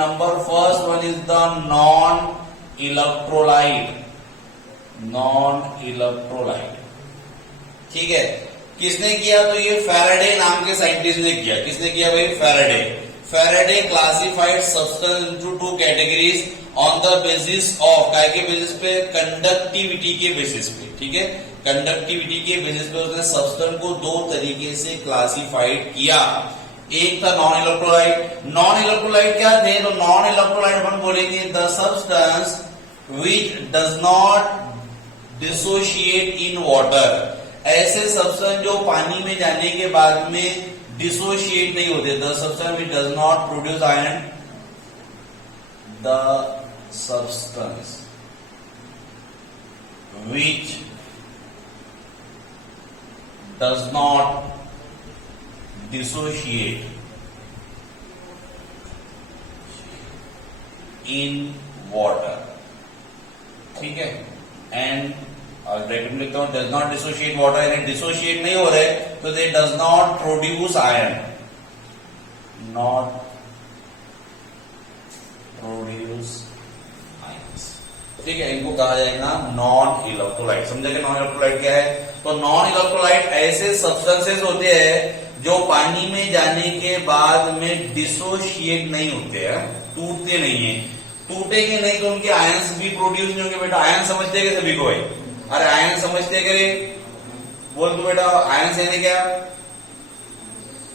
Number first one is the non electrolyte, non electrolyte. ठीक है, किसने किया? तो ये फैराडे नाम के साइंटिस्ट ने किया। किसने किया भाई? Faraday. Faraday classified substance into two categories on the basis of, काय के बेसिस पे? कंडक्टिविटी के बेसिस पे। ठीक है, कंडक्टिविटी के बेसिस पे उसने सब्सटेंस को दो तरीके से क्लासिफाइड किया। एक था नॉन इलेक्ट्रोलाइट। नॉन इलेक्ट्रोलाइट क्या थे? तो नॉन इलेक्ट्रोलाइट अपन बोलेंगे the substance which does not dissociate in water, ऐसे सब्सटेंस जो पानी में जाने के बाद में डिसोशिएट नहीं होते। The substance which does not produce iron, the substance which does not dissociate in water. ठीक है, एंड ब्रैकेट में लिखता हूं डज नॉट डिसोशिएट वाटर, यानी डिसोशिएट नहीं हो रहे तो दे does not produce iron, not produce ions. ठीक है, इनको कहा जाएगा नॉन इलेक्ट्रोलाइट। समझेगा नॉन इलेक्ट्रोलाइट क्या है? तो नॉन इलेक्ट्रोलाइट ऐसे सब्सटेंसेस होते हैं जो पानी में जाने के बाद में डिसोशिएट नहीं होते हैं, टूटते नहीं है। टूटेंगे नहीं तो उनके आयंस भी प्रोड्यूस नहीं होंगे। बेटा आयन समझते हैं सभी को भाई? अरे आयन समझते करे, बोल तो बेटा आयन यानी क्या?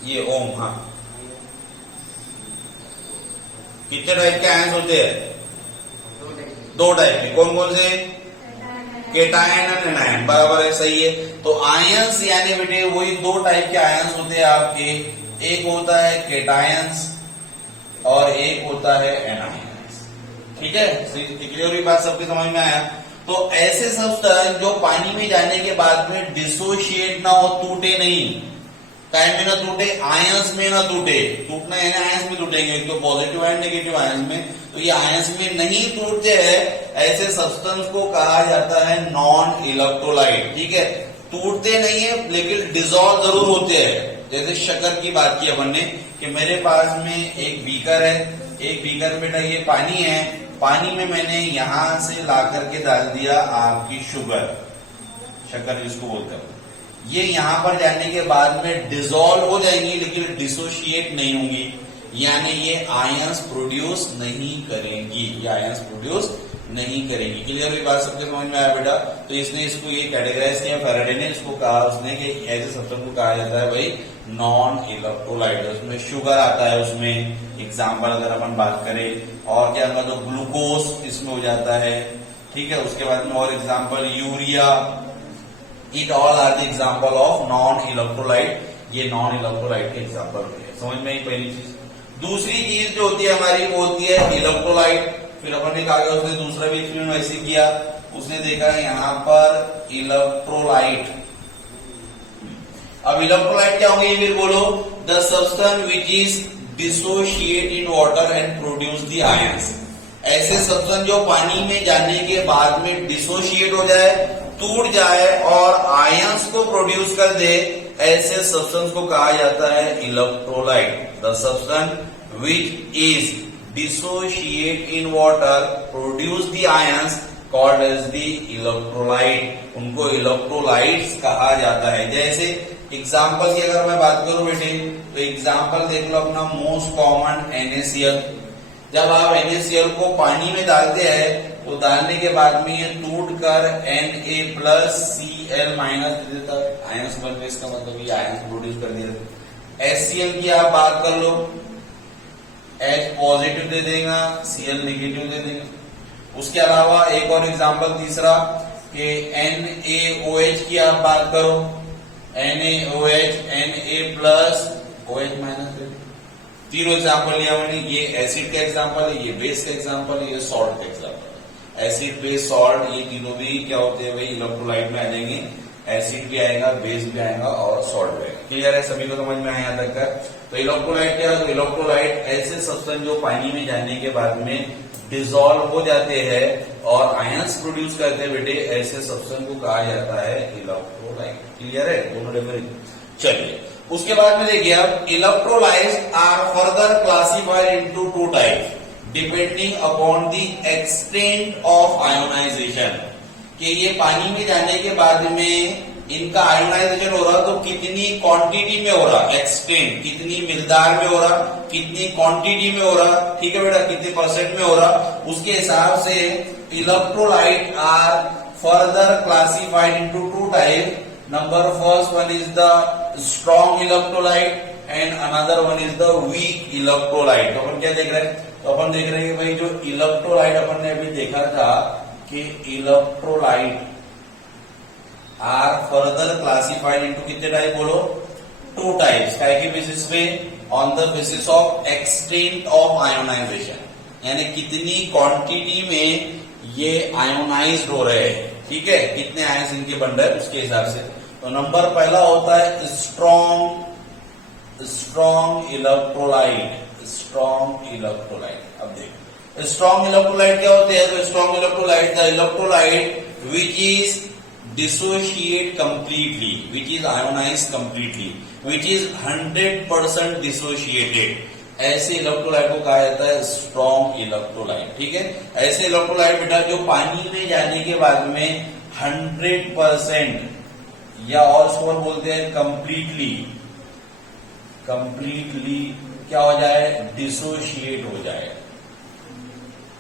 ये ओम। हाँ, कितने टाइप के आयंस होते हैं? दो टाइप के। कौन कौन से? Cation and anion. बराबर है, सही है। तो आयंस यानी बेटे वही दो टाइप के आयंस होते हैं आपके। एक होता है केटायंस और एक होता है एनायंस। ठीक है, क्लियर हुई बात? सबकी समझ में आया? तो ऐसे सब्सटेंस जो पानी में जाने के बाद में डिसोशिएट ना हो, टूटे नहीं, टाइम में ना टूटे, आयंस में ना टूटे। टूटना है ना, आयंस में टूटेंगे, तो पॉजिटिव एंड नेगेटिव आयंस में। तो ये आयंस में नहीं टूटते हैं, ऐसे सब्सटेंस को कहा जाता है नॉन इलेक्ट्रोलाइट। ठीक है, टूटते नहीं है लेकिन डिसॉल्व जरूर होते हैं। जैसे शक्कर की बात की अपन ने कि मेरे पास में एक बीकर है, एक बीकर में बेटा ये पानी है, पानी में मैंने यहां से ला करके डाल दिया आपकी शुगर, शक्कर जिसको बोलते हैं। ये यहां पर जाने के बाद में डिसॉल्व हो जाएंगी लेकिन डिसोशिएट नहीं होंगी, यानी ये आयंस प्रोड्यूस नहीं करेंगी, ये आयंस प्रोड्यूस नहीं करेंगी। क्लियर हुई बात? सबके समझ में आया बेटा? तो इसने इसको ये कैटेगराइज किया फैराडे ने, इसको कहा उसने कि ऐसे सब्सटेंस को कहा जाता है भाई नॉन इलेक्ट्रोलाइट। उसमें शुगर आता है, उसमें एग्जाम्पल अगर अपन बात करें और क्या होगा तो ग्लूकोज इसमें हो जाता है। ठीक है, उसके बाद में और example urea, it all are the example of non electrolyte. ये नॉन इलेक्ट्रोलाइट के एग्जाम्पल है। समझ में आई पहली चीज? दूसरी चीज जो होती है हमारी वो होती है इलेक्ट्रोलाइट। फिर अपन ने कहा उसने दूसरा भी एक्सपेरिमेंट वैसे किया, उसने देखा यहाँ पर इलेक्ट्रोलाइट। अब इलेक्ट्रोलाइट क्या होंगे फिर बोलो? The substance which is dissociate in water and produce the ions. ऐसे सब्सटेंस जो पानी में जाने के बाद में डिसोशिएट हो जाए, टूट जाए और आयंस को प्रोड्यूस कर दे, ऐसे सब्सटेंस को कहा जाता है electrolyte. The substance which is dissociate in water produce the ions called as the electrolyte. उनको इलेक्ट्रोलाइट्स कहा जाता है। जैसे एग्जाम्पल की अगर मैं बात करूं बेटे तो एग्जाम्पल देख लो अपना मोस्ट कॉमन NaCl। जब आप NaCl को पानी में डालते हैं तो डालने के बाद में ये टूट कर Na+Cl- दे देता है, आयंस बन गए। इसका मतलब ये आयंस प्रोड्यूस कर दिया। HCl की आप बात कर लो, H पॉजिटिव दे देगा, Cl नेगेटिव दे देगा। उसके अलावा एक और एग्जाम्पल तीसरा कि NaOH की आप बात करो, NaOH, Na+OH-। तीनों एग्जाम्पल लिया मैंने। ये एसिड का एग्जाम्पल है, ये बेस का एग्जाम्पल है, ये सॉल्ट का एग्जाम्पल है। एसिड, बेस, सॉल्ट ये तीनों भी क्या होते हैं भाई इलेक्ट्रोलाइट में आ जाएंगे। एसिड भी आएगा, बेस भी आएगा और सॉल्ट भी आएगा। क्लियर है? सभी को समझ में आया यहाँ तक का? तो इलेक्ट्रोलाइट क्या है? तो इलेक्ट्रोलाइट ऐसे सब्सटेंस जो पानी में जाने के बाद में डिसॉल्व हो जाते हैं और आयंस प्रोड्यूस करते हैं बेटे, ऐसे सब्सटेंस को कहा जाता है इलेक्ट्रोलाइट। क्लियर है? दोनों डिफरेंट। चलिए उसके बाद में देखिए अब electrolytes are further classified into two types. Depending upon the extent of ionisation, कि ये पानी में जाने के बाद में इनका आयोनाइजेशन हो रहा तो कितनी क्वांटिटी में हो रहा, एक्सटेंट कितनी मिकदार में हो रहा, कितनी क्वांटिटी में हो रहा, ठीक है बेटा, कितने परसेंट में हो रहा, उसके हिसाब से electrolyte are further classified into two type. Number first one is the strong electrolyte and another one is the weak electrolyte. तो अपन क्या देख रहे हैं, तो अपन देख रहे हैं भाई जो इलेक्ट्रोलाइट अपन ने अभी देखा था कि electrolyte are further classified into कितने टाइप बोलो, टू टाइप्स. काय के बेसिस पे, on the basis of extent of ionization, यानी कितनी क्वांटिटी में ये आयोनाइज्ड हो रहे हैं, ठीक है, कितने आयंस इनके बन रहे हैं उसके हिसाब से. तो नंबर पहला होता है स्ट्रॉन्ग इलेक्ट्रोलाइट. स्ट्रॉन्ग इलेक्ट्रोलाइट, अब देखो स्ट्रॉन्ग इलेक्ट्रोलाइट क्या होते हैं. तो strong electrolyte, the electrolyte which is dissociate completely, which is ionized completely, which is 100% dissociated. ऐसे इलेक्ट्रोलाइट को कहा जाता है स्ट्रॉन्ग इलेक्ट्रोलाइट, ठीक है. ऐसे इलेक्ट्रोलाइट बेटा जो पानी में जाने के बाद में 100% या और उसको बोलते हैं कंप्लीटली क्या हो जाए, डिसोशिएट हो जाए,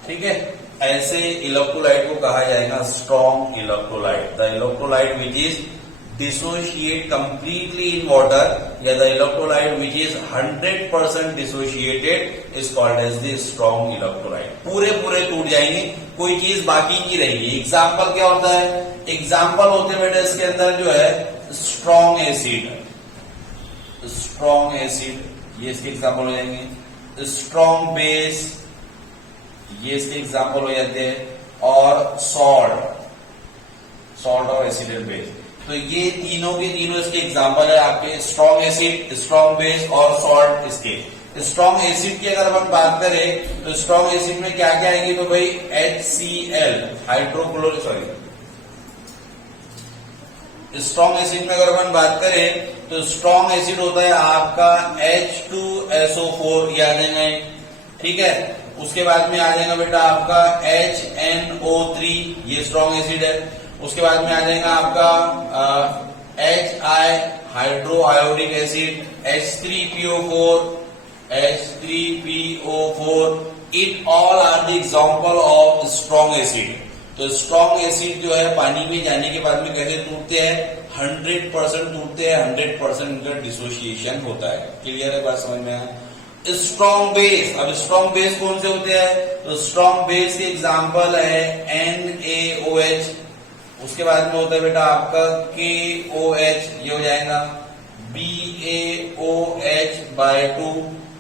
ठीक है. ऐसे इलेक्ट्रोलाइट को कहा जाएगा strong electrolyte. The electrolyte which is dissociate completely in water या the electrolyte which is 100% dissociated is called as the strong electrolyte. पूरे टूट जाएंगे, कोई चीज बाकी नहीं रहेगी. एग्जाम्पल क्या होता है, एग्जाम्पल होते बेटा इसके अंदर जो है स्ट्रॉन्ग एसिड, ये इसके एग्जाम्पल हो जाएंगे. स्ट्रॉन्ग बेस, ये इसके एग्जाम्पल हो जाते हैं. और सॉल्ट और एसिड एंड बेस, तो ये तीनों के तीनों इसके एग्जाम्पल है आपके. स्ट्रॉन्ग एसिड, स्ट्रॉन्ग बेस और सॉल्ट इसके. स्ट्रॉन्ग एसिड की अगर अपन बात करें तो स्ट्रॉन्ग एसिड में क्या क्या आएंगे, तो भाई HCl स्ट्रॉन्ग एसिड में अगर अपन बात करें तो स्ट्रॉन्ग एसिड होता है आपका H2SO4, ये आ जाएंगे, ठीक है. उसके बाद में आ जाएगा बेटा आपका HNO3, ये स्ट्रॉन्ग एसिड है. उसके बाद में आ जाएगा आपका HI hydroiodic acid, H3PO4. It all are the example of strong acid. तो स्ट्रॉन्ग एसिड जो है पानी में जाने के बाद में कैसे टूटते हैं, 100% टूटते हैं, 100% इनका डिसोसिएशन होता है. क्लियर है, बात समझ में आया. स्ट्रॉन्ग बेस, अब स्ट्रॉन्ग बेस कौन से होते हैं, तो स्ट्रॉन्ग बेस के एग्जांपल है NaOH. उसके बाद में होता है बेटा आपका KOH, ये हो जाएगा BaOH/2.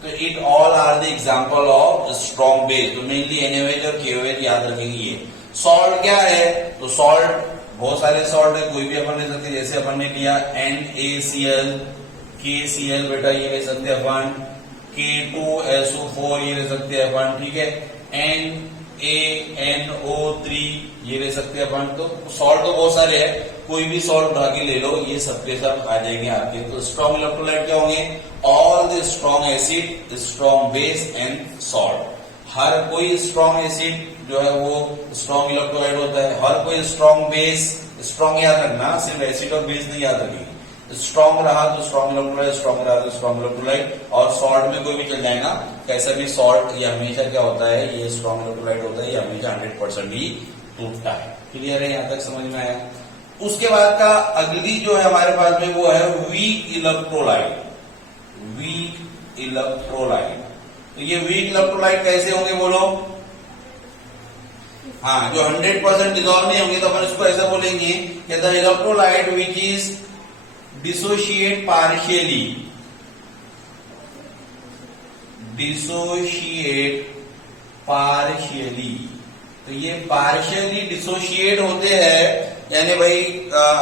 तो it all are the example of strong base. तो मेनली NaOH और KOH याद रखेंगे. ये सॉल्ट क्या है, तो सॉल्ट बहुत सारे सॉल्ट है, कोई भी अपन ले सकते हैं. जैसे अपन ने लिया NaCl, KCl बेटा ये ले सकते हैं अपन, K2SO4 ये ले सकते हैं अपन, ठीक है. NaNO3 ये ले सकते हैं अपन. तो सॉल्ट तो बहुत सारे हैं, कोई भी सॉल्ट उठा के ले लो, ये सबके सब आ जाएंगे आपके. तो स्ट्रॉन्ग इलेक्ट्रोलाइट क्या होंगे, all the strong acid, strong base and salt. हर कोई स्ट्रॉन्ग एसिड जो है वो स्ट्रॉन्ग इलेक्ट्रोलाइट होता है. हर कोई स्ट्रॉन्ग बेस, स्ट्रॉन्ग याद रखना, सिर्फ एसिड और बेस नहीं याद रखेंगे. स्ट्रॉन्ग रहा तो स्ट्रॉन्ग इलेक्ट्रोलाइट, स्ट्रॉन्ग रहा तो स्ट्रॉन्ग इलेक्ट्रोलाइट. और सॉल्ट में कोई भी चल जाएगा, कैसा भी सॉल्ट, ये हमेशा क्या होता है, ये स्ट्रॉन्ग इलेक्ट्रोलाइट होता है, ये हमेशा 100% ही टूटता है. क्लियर है, यहां तक समझ में आया. उसके बाद का अगली जो है हमारे पास में वो है वीक इलेक्ट्रोलाइट. तो ये वीक इलेक्ट्रोलाइट कैसे होंगे बोलो, हाँ, जो 100% डिजोल्व नहीं होंगे तो अपन इसको ऐसा बोलेंगे कि the electrolyte which is dissociate partially. तो ये पार्शियली डिसोशिएट होते हैं, यानी भाई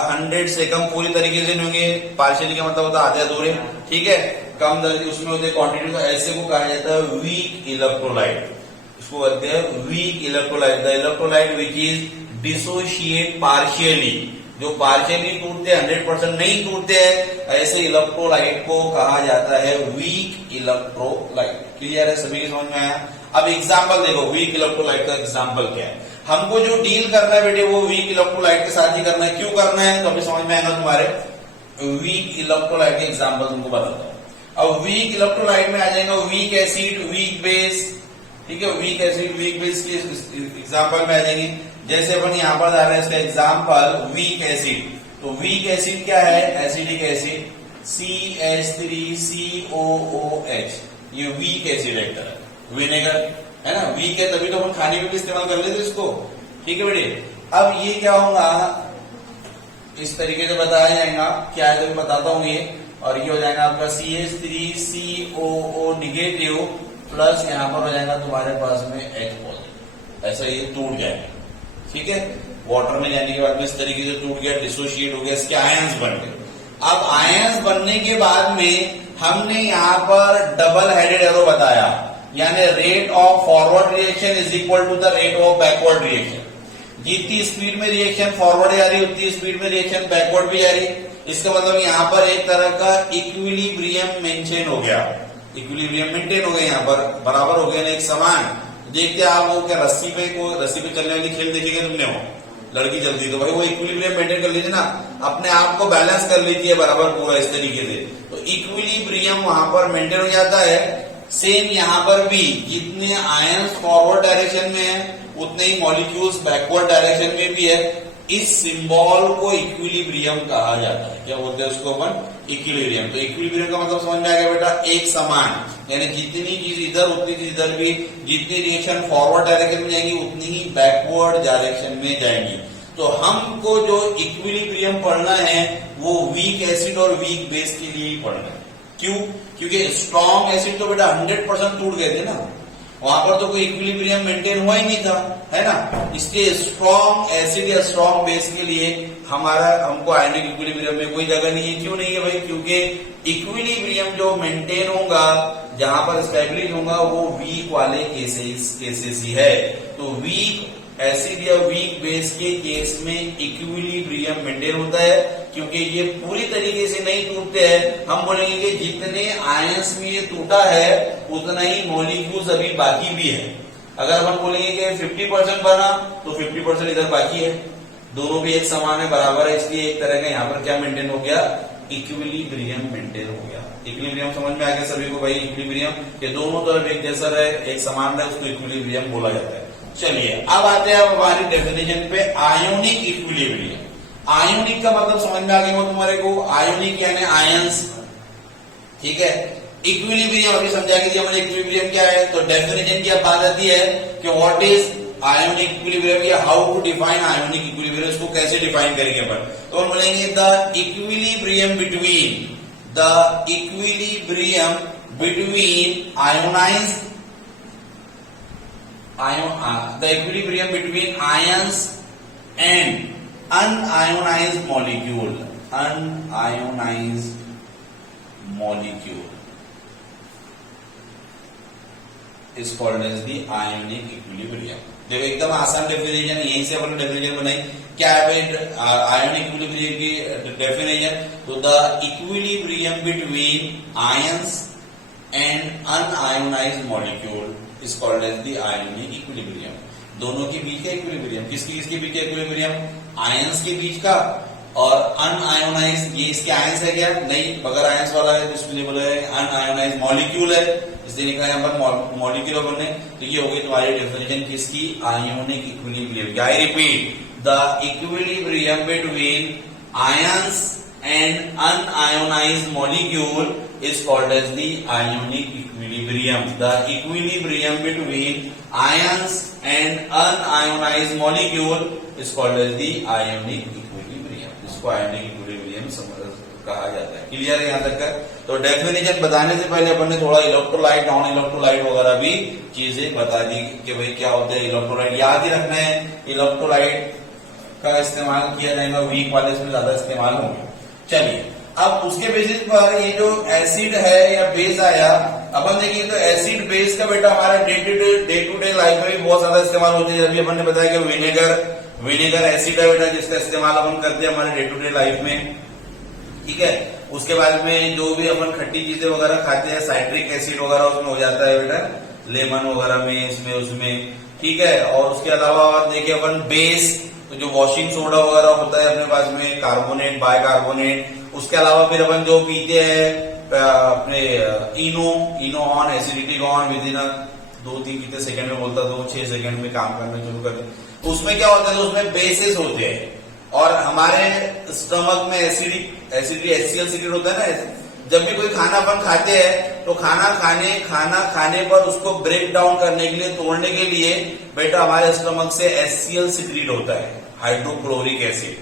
100 से कम पूरी तरीके से नहीं होंगे. पार्शियली का मतलब होता है आधे अधूरे, ठीक है, कम दर्जे उसमें होते हैं क्वांटिटी. तो ऐसे को कहा जाता है वीक इलेक्ट्रोलाइट. इसको कहते हैं weak electrolyte. The electrolyte which is dissociate partially, जो पार्शियली टूटते हैं, 100% नहीं टूटते हैं, ऐसे इलेक्ट्रोलाइट को कहा जाता है वीक इलेक्ट्रोलाइट. क्लियर है, सभी के समझ में आया. अब एग्जाम्पल देखो, वीक इलेक्ट्रोलाइट का एग्जाम्पल क्या है। हमको जो डील करना है बेटे वो वीक इलेक्ट्रोलाइट के साथ ही करना है। क्यों करना है तो अभी समझ में आएगा तुम्हारे। वीक इलेक्ट्रोलाइट के एग्जाम्पल तुमको बताता हूं। अब वीक इलेक्ट्रोलाइट में आ जाएगा वीक एसिड, वीक बेस, ठीक है, वीक एसिड वीक बेस के एग्जाम्पल में आ जाएंगे। जैसे अपन यहां पर आ रहे हैं इसका एग्जाम्पल वीक एसिड, तो वीक एसिड क्या है, एसिडिक एसिड CH3COOH, ये वीक एसिड है। विनेगर है ना, वीक है तभी तो हम खाने में भी इस्तेमाल कर लेते इसको, ठीक है बेटे। अब ये क्या होगा, इस तरीके से बताया जाएगा, क्या है तो मैं बताता हूं ये। और ये हो जाएगा आपका CH3COO निगेटिव प्लस यहां पर हो जाएगा तुम्हारे पास में H पॉजिटिव। ऐसा ये टूट जाएगा, ठीक है। वाटर में जाने के बाद में इस तरीके से टूट गया, डिसोशिएट हो गया, इसके आयंस बन गए। अब आयंस बनने के बाद में हमने यहां पर डबल हेडेड एरो बताया, यानी rate of forward reaction is equal to the rate of backward reaction. जितनी स्पीड में रिएक्शन फॉरवर्ड जा रही है उतनी स्पीड में रिएक्शन बैकवर्ड भी जा रही है। इसका मतलब यहाँ पर एक तरह का इक्विलिब्रियम मेंटेन हो गया, इक्विलिब्रियम मेंटेन हो गया, यहाँ पर बराबर हो गया ना, एक समान। देखते आप वो क्या रस्सी पे चलने वाली खेल देखिएगा तुमने, वो लड़की चलती तो भाई वो इक्विलिब्रियम मेंटेन कर लीजिए ना, अपने आप को बैलेंस कर लीजिए है बराबर पूरा इस तरीके से, तो इक्विलिब्रियम वहां पर मेंटेन हो जाता है। सेम यहां पर भी जितने आयंस फॉरवर्ड डायरेक्शन में है उतने ही मॉलिक्यूल्स बैकवर्ड डायरेक्शन में भी है। इस सिंबल को इक्विलिब्रियम कहा जाता है। क्या बोलते हैं उसको अपन, इक्विलिब्रियम। तो इक्विलिब्रियम का मतलब समझ में आ गया बेटा, एक समान, यानी जितनी चीज इधर उतनी चीज इधर भी, जितनी रिएक्शन फॉरवर्ड डायरेक्शन में जाएंगी उतनी ही बैकवर्ड डायरेक्शन में जाएंगी। तो हमको जो इक्विलिब्रियम पढ़ना है वो वीक एसिड और वीक बेस के लिए ही पढ़ना है। क्यों, क्योंकि स्ट्रॉन्ग एसिड तो बेटा 100% टूट गए थे ना, वहां पर तो कोई इक्विलिब्रियम मेंटेन हुआ ही नहीं था, है ना। इसलिए स्ट्रॉन्ग एसिड या स्ट्रॉन्ग बेस के लिए हमको आयनिक इक्विलिब्रियम में कोई जगह नहीं है। क्यों नहीं है भाई, क्योंकि इक्विलिब्रियम जो मेंटेन होगा, जहां पर स्टेबलिश होगा, वो वीक वाले केसेस ही है। तो वीक एसिड या वीक बेस के केस में इक्विलिब्रियम मेंटेन होता है, क्योंकि ये पूरी तरीके से नहीं टूटते हैं। हम बोलेंगे कि जितने आयंस में ये टूटा है उतना ही मॉलिक्यूल्स अभी बाकी भी है। अगर हम बोलेंगे कि 50% बना तो 50% इधर बाकी है, दोनों भी एक समान है, बराबर है, इसलिए एक तरह का यहाँ पर क्या मेंटेन हो गया, इक्विलिब्रियम मेंटेन हो गया। इक्विलिब्रियम समझ में आ गया सभी को भाई, इक्विलिब्रियम के दोनों तरफ एक जैसा रहे, एक समान रहे, उसको इक्विलिब्रियम बोला जाता है। चलिए अब आते हैं हमारी डेफिनेशन पे, आयोनिक इक्विलिब्रियम। आयोनिक का मतलब समझ में आ गया तुम्हारे को, आयोनिक यानी आयंस, ठीक है। इक्विलिब्रियम अभी समझा के दिया मैंने इक्विलिब्रियम क्या है, तो डेफिनेशन की अब बात आती है कि व्हाट इज आयोनिक इक्विलिब्रियम या how to define ionic equilibrium, इसको कैसे डिफाइन करेंगे अपन। तो हम बोलेंगे the equilibrium between ions and unionized molecule is called as the ionic equilibrium। देखो एकदम आसान डेफिनेशन है, यहीं से अपन डेफिनेशन बनाई। क्या है आयोनिक इक्विलिब्रियम की डेफिनेशन, तो the equilibrium between ions and unionized molecule is called as the ionic equilibrium. दोनों के बीच का इक्विलिब्रियम, किसके बीच का इक्विलिब्रियम, आयंस के बीच का, और अनआयोनाइज, ये इसके आयंस है क्या, नहीं, बगैर आयंस वाला है, इसलिए बोला है अनआयोनाइज मॉलिक्यूल है, इसलिए निकला यहाँ पर मॉलिक्यूल बनने। तो ये हो गई तुम्हारी डेफिनेशन किसकी, ionic equilibrium. I repeat, the equilibrium between ions and unionized molecule is called as the ionic equilibrium। The equilibrium between ions and unionized molecule is called as the ionic equilibrium। इसको ionic equilibrium कहा जाता है। Clear है यहाँ तक का। तो definition बताने से पहले अपन ने थोड़ा इलेक्ट्रोलाइट, नॉन इलेक्ट्रोलाइट वगैरह भी चीजें बता दी कि भाई क्या होते हैं इलेक्ट्रोलाइट। याद ही रखना है इलेक्ट्रोलाइट का इस्तेमाल किया जाएगा, वीक वाले इसमें ज्यादा इस्तेमाल होंगे। चलिए अब उसके बेसिस पर ये जो एसिड है या बेस आया, अपन देखिए तो एसिड बेस का बेटा हमारे डे टू डे लाइफ में भी बहुत ज्यादा इस्तेमाल होते हैं। अभी अपन ने बताया कि विनेगर एसिड है बेटा, जिसका इस्तेमाल अपन करते हैं हमारे डे टू डे लाइफ में, ठीक है। उसके बाद में जो भी अपन खट्टी चीजें वगैरह खाते हैं, साइट्रिक एसिड वगैरह उसमें हो जाता है बेटा लेमन वगैरह में, इसमें उसमें, ठीक है। और उसके अलावा देखिए अपन बेस, तो जो वॉशिंग सोडा वगैरह होता है अपने पास में, कार्बोनेट, बाइकार्बोनेट। उसके अलावा फिर अपन जो पीते हैं अपने Eno on, acidity on with in 2-3 कितने सेकंड में बोलता था, 6 सेकंड में काम करना शुरू कर दे। तो उसमें क्या होता है, तो उसमें बेसिस होते हैं और हमारे स्टमक में एसिडिटी HCl सीक्रेट होता है ना। जब भी कोई खाना अपन खाते हैं तो खाना खाने पर उसको ब्रेक डाउन करने के लिए, तोड़ने के लिए बेटा हमारे स्टमक से HCl सीक्रेट होता है, हाइड्रोक्लोरिक एसिड।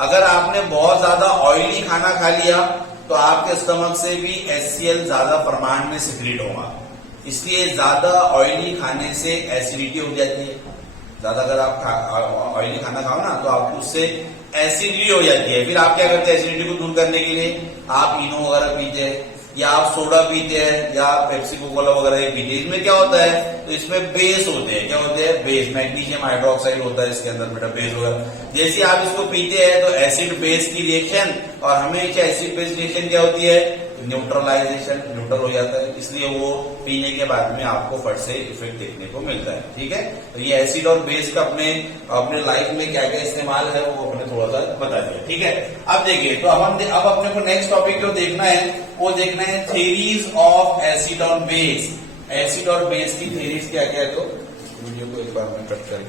अगर आपने बहुत ज्यादा ऑयली खाना खा लिया तो आपके स्टमक से भी HCl ज्यादा परिमाण में सीक्रेट होगा। इसलिए ज्यादा ऑयली खाने से एसिडिटी हो जाती है। ज्यादा अगर आप ऑयली खाना खाओ ना तो आपको उससे एसिडिटी हो जाती है। फिर आप क्या करते हैं, एसिडिटी को दूर करने के लिए आप इनो वगैरह पीते हैं या आप सोडा पीते हैं या पेप्सी कोला वगैरह पीते हैं। इसमें क्या होता है, तो इसमें बेस होते हैं। क्या होते हैं, बेस, मैग्नीशियम हाइड्रोक्साइड होता है इसके अंदर बेटा, बेस वगैरह। जैसे आप इसको पीते हैं तो एसिड बेस की रिएक्शन, और हमेशा एसिड बेस रिएक्शन क्या होती है, न्यूट्रलाइजेशन, न्यूट्रल हो जाता है। इसलिए वो पीने के बाद में आपको फट से इफेक्ट देखने को मिलता है। ठीक है, तो ये एसिड और बेस का अपने लाइफ में क्या क्या इस्तेमाल है वो अपने थोड़ा सा बता दिया। ठीक है, अब देखिए, तो अब अपने को नेक्स्ट टॉपिक जो देखना है वो देखना है थ्योरीज ऑफ एसिड और बेस। एसिड और बेस की थ्योरीज क्या क्या है, तो वीडियो को एक बार में कट करें।